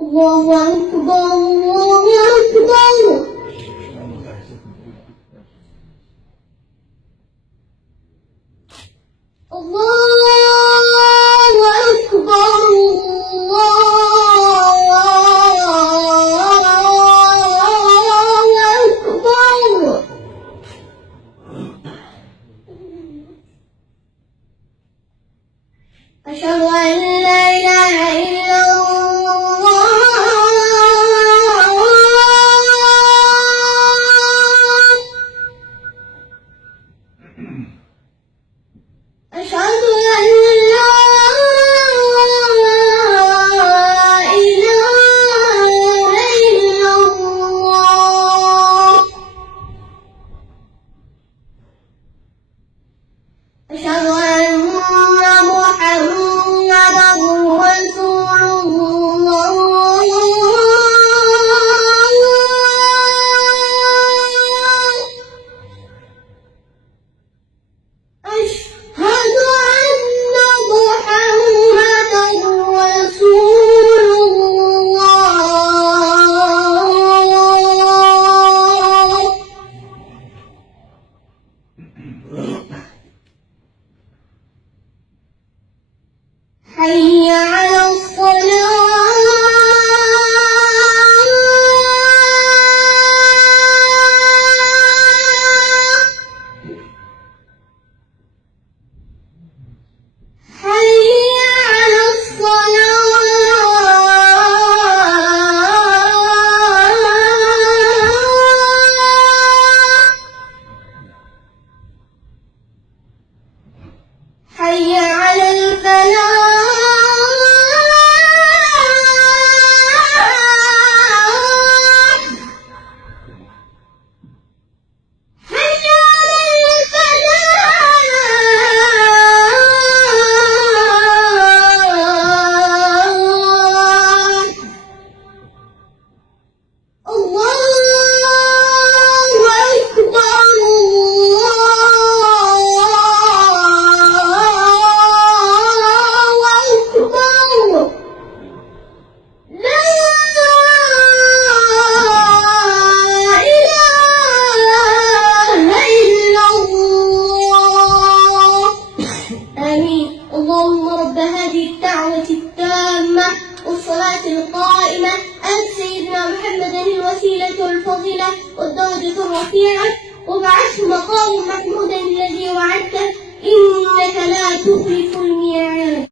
الله أكبر الله أكبر. الله أكبر الله أكبر. أشهد أن لا إله إلا الله. أشهد أن لا إله إلا الله. أشهد أن محمدًا رسول الله. أشهد أن محمدًا رسول الله. حي على الصلاة. حي على الصلاة. حي على الفلاح. اللهم رب هذه الدعوة التامة والصلاة القائمة آت سيدنا محمدا الوسيلة والفضيلة والدرجة الرفيعة وابعثه مقام محمودا الذي وعدته إنك لا تخلف الميعاد.